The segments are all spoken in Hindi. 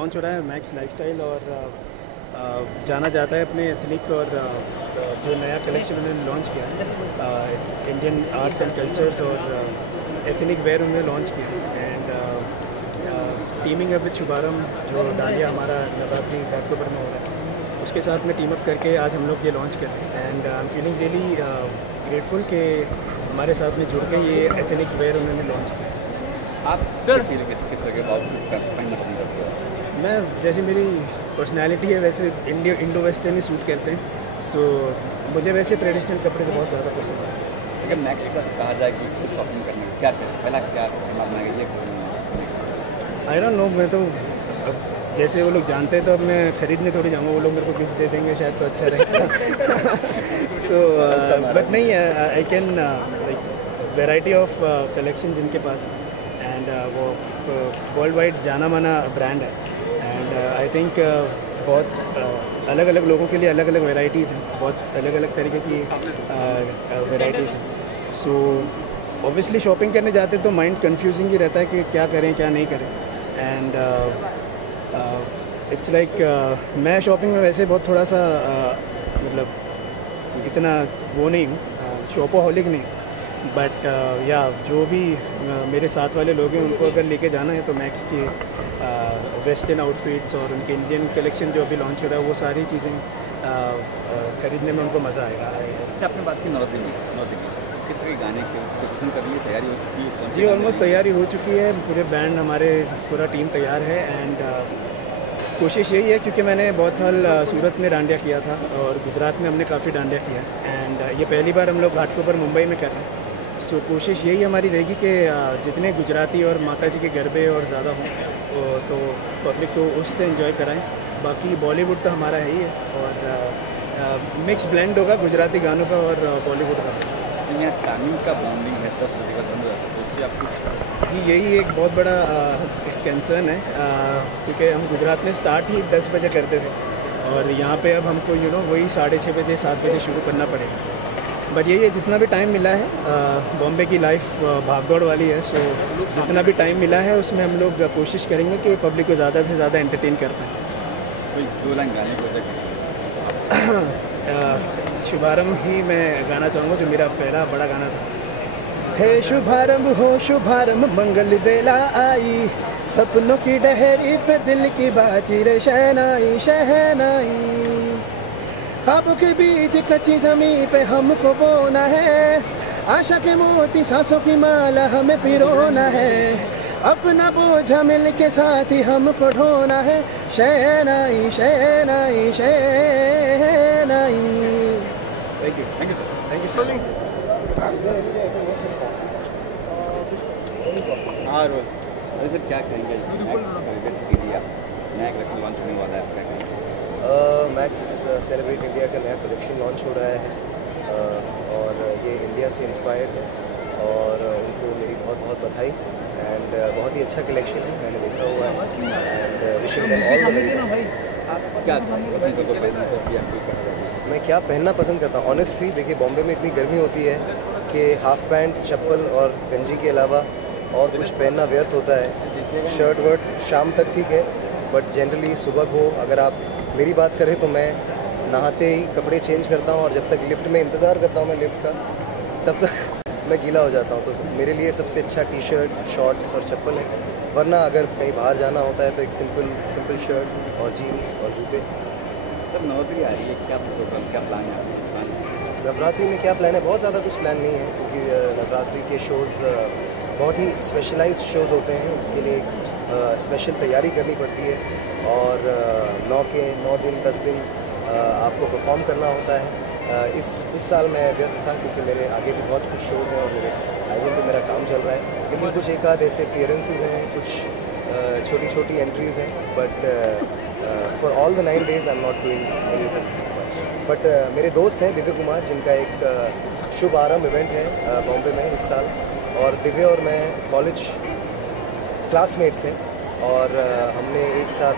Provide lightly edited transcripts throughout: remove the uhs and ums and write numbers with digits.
लॉन्च हो रहा है मैक्स लाइफस्टाइल और जाना जाता है अपने एथनिक और जो नया कलेक्शन उन्होंने लॉन्च किया है it's Indian arts and cultures और एथनिक वेयर उन्होंने लॉन्च किया एंड टीमिंग अप विद शुभारंभ जो डालिया हमारा नवरात्रि घाटकोपर में हो रहा है उसके साथ में टीम अप करके आज हम लोग ये लॉन्च कर रहे हैं and I am feeling really grateful कि हमारे साथ में जुड़ के ये एथनिक वेयर उन्होंने लॉन्च किया। आप किस तरह के आउटफिट पहनना पसंद करते हो? मैं जैसे मेरी पर्सनैलिटी है वैसे इंडो वेस्टर्न ही सूट करते हैं, सो मुझे वैसे ट्रेडिशनल कपड़े तो बहुत ज़्यादा पसंद है। अगर नेक्स्ट कहा जाए कि शॉपिंग करने में क्या करें, पहला क्या मानना है ये आई डोंट नो, मैं तो अब जैसे वो लोग जानते हैं तो अब मैं ख़रीदने थोड़ी जाऊँगा, वो लोग मेरे को गिफ्ट दे देंगे शायद तो अच्छा रहेगा। सो बट नहीं, I can like variety of collection जिनके पास एंड वो वर्ल्ड वाइड जाना माना ब्रांड है एंड आई थिंक बहुत अलग अलग लोगों के लिए अलग अलग वेराइटीज़ हैं, बहुत अलग अलग तरीके की वेराइटीज़ हैं। सो ऑब्वियसली शॉपिंग करने जाते तो माइंड कंफ्यूजिंग ही रहता है कि क्या करें क्या नहीं करें एंड इट्स लाइक मैं शॉपिंग में वैसे बहुत थोड़ा सा मतलब इतना वो नहीं हूँ, शॉपोहॉलिक नहीं, बट या जो भी मेरे साथ वाले लोग हैं उनको अगर लेके जाना है तो मैक्स की वेस्टर्न आउटफिट्स और उनके इंडियन कलेक्शन जो अभी लॉन्च हो रहा है वो सारी चीज़ें खरीदने में उनको मज़ा आएगा। आपने बात की नवदिल्ली किस तरह के गाने की पसंद करने की तैयारी हो चुकी है? जी ऑलमोस्ट तैयारी हो चुकी है, पूरे बैंड हमारे पूरा टीम तैयार है एंड कोशिश यही है क्योंकि मैंने बहुत साल सूरत में डांडिया किया था और गुजरात में हमने काफ़ी डांडिया किया एंड ये पहली बार हम लोग घाटकोपर मुंबई में कर रहे हैं। सो कोशिश यही हमारी रहेगी कि जितने गुजराती और माता जी के गरबे और ज़्यादा हों तो पब्लिक को उससे एंजॉय कराएं। बाकी बॉलीवुड तो हमारा है ही है और मिक्स ब्लेंड होगा गुजराती गानों का और बॉलीवुड का। यहाँ टाइमिंग का बाउंडिंग है 10 बजे का बंद हो जाता है, तो उससे आपको जी यही एक बहुत बड़ा कंसर्न है क्योंकि हम गुजरात में स्टार्ट ही 10 बजे करते थे और यहाँ पे अब हमको वही 6:30 बजे 7 बजे शुरू करना पड़ेगा। बट यही है जितना भी टाइम मिला है, बॉम्बे की लाइफ भागदौड़ वाली है, सो जितना भी टाइम मिला है उसमें हम लोग कोशिश करेंगे कि पब्लिक को ज़्यादा से ज़्यादा एंटरटेन कर पाएँ। कोई 2 लाइन गाने को शुभारंभ ही मैं गाना चाहूँगा जो मेरा पहला बड़ा गाना था। हे शुभारंभ हो शुभारंभ मंगल बेला आई, सपनों की डहरी पे दिल की बाजी रे शहनाई शहनाई, ख्वाबों के बीच कच्ची ज़मीं पे हमको बोना है, आशा के मोती सांसों की माला हमें पिरोना है, अपना बोझा मिल के साथ ही हमको ढोना है, shehnai shehnai shehnai. Thank you sir, thank you sir. और सर क्या कहेंगे नया कलेक्शन लॉन्च होने वाला है, क्या कहेंगे? मैक्स सेलिब्रेट इंडिया का नया कलेक्शन लॉन्च हो रहा है और ये इंडिया से इंस्पायर्ड है और उनको मेरी बहुत बहुत बधाई एंड बहुत ही अच्छा कलेक्शन है, मैंने देखा हुआ है and wishing them all the very best. मैं क्या पहनना पसंद करता हूँ ऑनेस्टली, देखिए बॉम्बे में इतनी गर्मी होती है कि हाफ पैंट चप्पल और गंजी के अलावा और कुछ पहनना व्यर्थ होता है। शर्ट वर्ट शाम तक ठीक है, बट जनरली सुबह को अगर आप मेरी बात करें तो मैं नहाते ही कपड़े चेंज करता हूँ और जब तक लिफ्ट में इंतज़ार करता हूँ मैं लिफ्ट का, तब तक मैं गीला हो जाता हूँ। तो मेरे लिए सबसे अच्छा टी शर्ट शॉर्ट्स और चप्पल है, वरना अगर कहीं बाहर जाना होता है तो एक सिंपल शर्ट और जीन्स और जूते। सर नवरात्रि आ रही है, क्या प्रोग्राम क्या प्लान है? नवरात्रि में क्या प्लान है? बहुत ज़्यादा कुछ प्लान नहीं है क्योंकि नवरात्रि के शोज़ बहुत ही स्पेशलाइज्ड शोज़ होते हैं, इसके लिए स्पेशल तैयारी करनी पड़ती है और 9 दिन 10 दिन आपको परफॉर्म करना होता है। इस साल मैं व्यस्त था क्योंकि मेरे आगे भी बहुत कुछ शोज़ हैं और मेरे आगे भी मेरा काम चल रहा है, लेकिन कुछ एक आध ऐसे अपीयरेंसेस हैं, कुछ छोटी छोटी एंट्रीज़ हैं, but for all the 9 days I am not doing anything. But मेरे दोस्त हैं दिव्य कुमार, जिनका एक शुभ आरंभ इवेंट है बॉम्बे में इस साल, और दिव्य और मैं कॉलेज क्लासमेट्स हैं और हमने एक साथ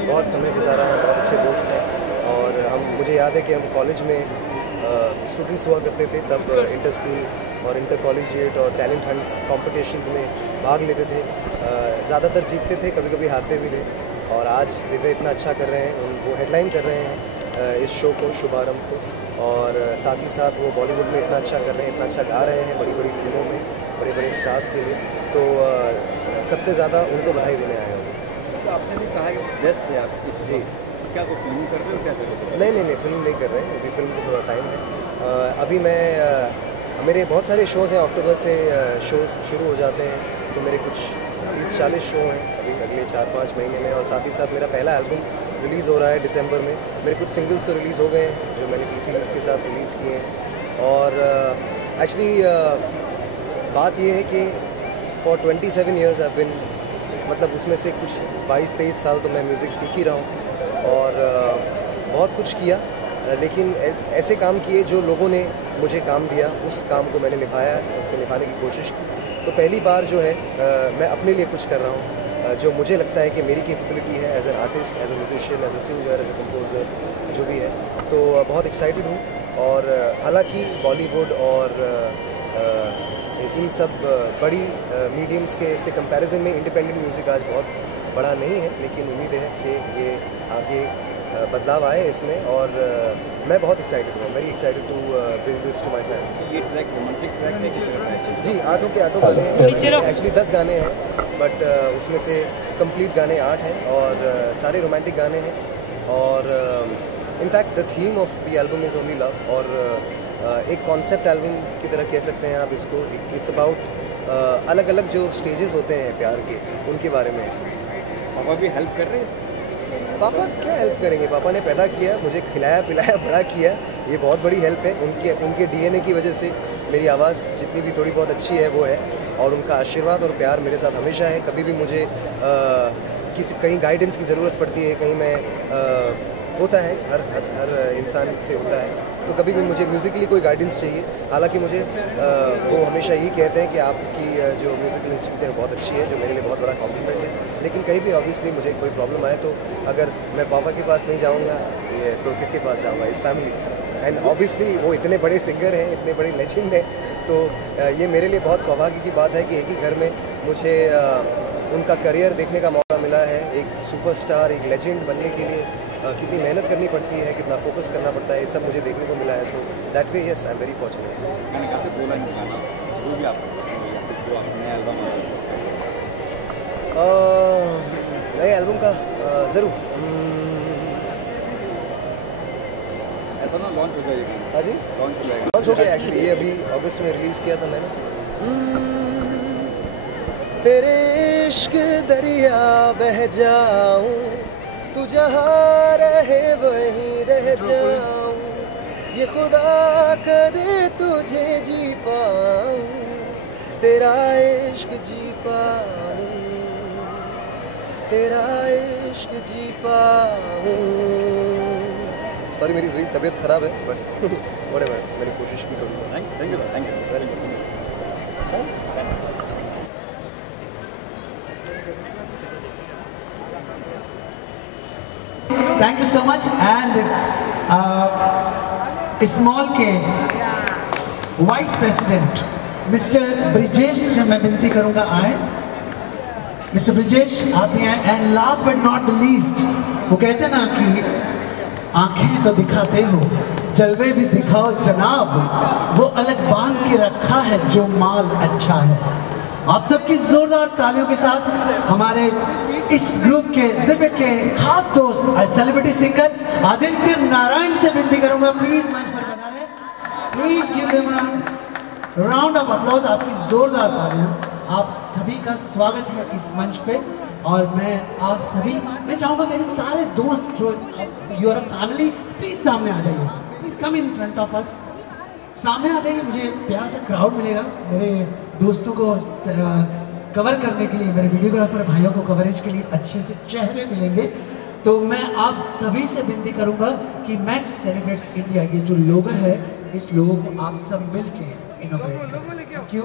बहुत समय गुजारा है, बहुत अच्छे दोस्त हैं और मुझे याद है कि हम कॉलेज में स्टूडेंट्स हुआ करते थे तब इंटर स्कूल और इंटर कॉलेजिएट और टैलेंट हंट्स कॉम्पिटिशन्स में भाग लेते थे, ज़्यादातर जीतते थे, कभी कभी हारते भी थे। और आज दिव्य इतना अच्छा कर रहे हैं, वो हेडलाइन कर रहे हैं इस शो को, शुभारंभ को, और साथ ही साथ वो बॉलीवुड में इतना अच्छा कर रहे हैं, इतना अच्छा गा रहे हैं बड़ी बड़ी फिल्मों में, बड़े बड़े स्टार्स के लिए। तो सबसे ज़्यादा उनको बधाई देने आए हैं। तो आपने भी कहा कि व्यस्त है आप इस जी, तो क्या वो फिल्म कर रहे हो, क्या कर रहे हो? नहीं, फिल्म नहीं कर रहे हैं, अभी फिल्म को थोड़ा टाइम है। अभी मेरे बहुत सारे शोज़ हैं, अक्टूबर से शोज़ शुरू हो जाते हैं, तो मेरे कुछ 30-40 शो हैं अभी अगले 4-5 महीने में, और साथ ही साथ मेरा पहला एल्बम रिलीज़ हो रहा है दिसंबर में। मेरे कुछ सिंगल्स तो रिलीज़ हो गए हैं जो मैंने टी सीरीज़ के साथ रिलीज़ किए हैं। और एक्चुअली बात ये है कि फॉर 27 ईयर्स आई बिन, मतलब उसमें से कुछ 22-23 साल तो मैं म्यूज़िक सीख ही रहा हूँ, और बहुत कुछ किया, लेकिन ऐसे काम किए जो लोगों ने मुझे काम दिया, उस काम को मैंने निभाया, उसे निभाने की कोशिश की। तो पहली बार जो है मैं अपने लिए कुछ कर रहा हूँ जो मुझे लगता है कि मेरी कैपेबिलिटी है as an artist, as a musician, as a singer, as a composer, जो भी है। तो बहुत एक्साइटेड हूँ। और हालांकि बॉलीवुड और इन सब बड़ी मीडियम्स के से कंपैरिजन में इंडिपेंडेंट म्यूज़िक आज बहुत बड़ा नहीं है, लेकिन उम्मीद है कि ये आगे बदलाव आए इसमें, और मैं बहुत एक्साइटेड हूँ, very excited to bring this to my fans. ये ट्रैक रोमांटिक ट्रैक है, किस तरह का है? जी, 8 के 8 गाने हैं, एक्चुअली 10 गाने हैं, बट उसमें से कंप्लीट गाने 8 हैं, और सारे रोमांटिक गाने हैं। और in fact the theme of the album is only love, और एक कॉन्सेप्ट एल्बम की तरह कह सकते हैं आप इसको। इट्स अबाउट अलग अलग जो स्टेजेस होते हैं प्यार के, उनके बारे में। पापा भी हेल्प कर रहे हैं? पापा क्या हेल्प करेंगे, पापा ने पैदा किया, मुझे खिलाया पिलाया बड़ा किया, ये बहुत बड़ी हेल्प है। उनके डीएनए की वजह से मेरी आवाज़ जितनी भी थोड़ी बहुत अच्छी है वो है, और उनका आशीर्वाद और प्यार मेरे साथ हमेशा है। कभी भी मुझे कहीं गाइडेंस की ज़रूरत पड़ती है, कहीं मैं होता है, हर इंसान से होता है, तो कभी भी मुझे म्यूज़िकली कोई गाइडेंस चाहिए। हालांकि मुझे वो हमेशा यही कहते हैं कि आपकी जो म्यूज़िकल इंस्टीट्यूट है बहुत अच्छी है, जो मेरे लिए बहुत बड़ा कॉम्प्लीमेंट है। लेकिन कहीं भी ऑब्वियसली मुझे कोई प्रॉब्लम आए तो अगर मैं पापा के पास नहीं जाऊँगा तो किसके पास जाऊँगा? इस फैमिली। एंड ऑब्वियसली वो इतने बड़े सिंगर हैं, इतने बड़े लेजेंड हैं, तो ये मेरे लिए बहुत सौभाग्य की बात है कि एक ही घर में मुझे उनका करियर देखने का मौका मिला है। एक सुपरस्टार, एक लेजेंड बनने के लिए कितनी मेहनत करनी पड़ती है, कितना फोकस करना पड़ता है, ये सब मुझे देखने को मिला है। तो that way yes, I am very fortunate. मैंने कहा से बोला नहीं गाना जो भी आपको पसंद है, या फिर जो आपका नया एल्बम नए एल्बम का ज़रूर। ऐसा ना लॉन्च हो जाएगा? हाँ जी, लॉन्च हो जाएगा। लॉन्च हो गया एक्चुअली, ये अभी अगस्त में रिलीज़ किया था मैंने। तेरे इश्क दरिया बह जाऊं, तू जहाँ रहे वहीं रह जाऊं, ये खुदा करे तुझे जी पाऊं, तेरा इश्क जी पाऊं, तेरा इश्क जी पाऊं। सॉरी, मेरी तबीयत ख़राब है, बट व्हाटएवर, मैंने कोशिश की करूँगा। Thank you very much. Thank you so much. And small के वाइस प्रेसिडेंट मिस्टर ब्रिजेश से मैं विनती करूंगा आए। मिस्टर ब्रिजेश आप भी आए। And last but not the least, वो कहते हैं ना कि आंखें तो दिखाते हो, जलवे भी दिखाओ जनाब, वो अलग बांध के रखा है जो माल अच्छा है। आप सबकी जोरदार तालियों के साथ हमारे इस ग्रुप के दिव्य के खास दोस्त सेलिब्रिटी सिंगर आदित्य नारायण से विनती करूंगा, प्लीज मंच पर बना रहे, please give them a round of applause. आपकी जोरदार तालियां। आप सभी का स्वागत है इस मंच पे। और मैं चाहूंगा मेरे सारे दोस्त जो यू आर फैमिली, प्लीज सामने आ जाइए, please come in front of us, सामने आ जाइए। मुझे प्यार से क्राउड मिलेगा, मेरे दोस्तों को कवर करने के लिए, मेरे वीडियोग्राफर भाइयों को कवरेज के लिए अच्छे से चेहरे मिलेंगे। तो मैं आप सभी से विनती करूंगा कि मैक्स सेलिब्रेट्स इंडिया, ये जो लोगो है, इस लोगो को आप सब मिलके इनोवेट करें। Thank you.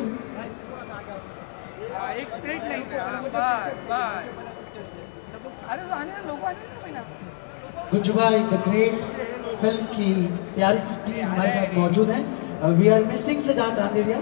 Gujjubhai the great film की प्यारी सी टीम हमारे साथ मौजूद है। We are missing Siddharth रांदेरिया।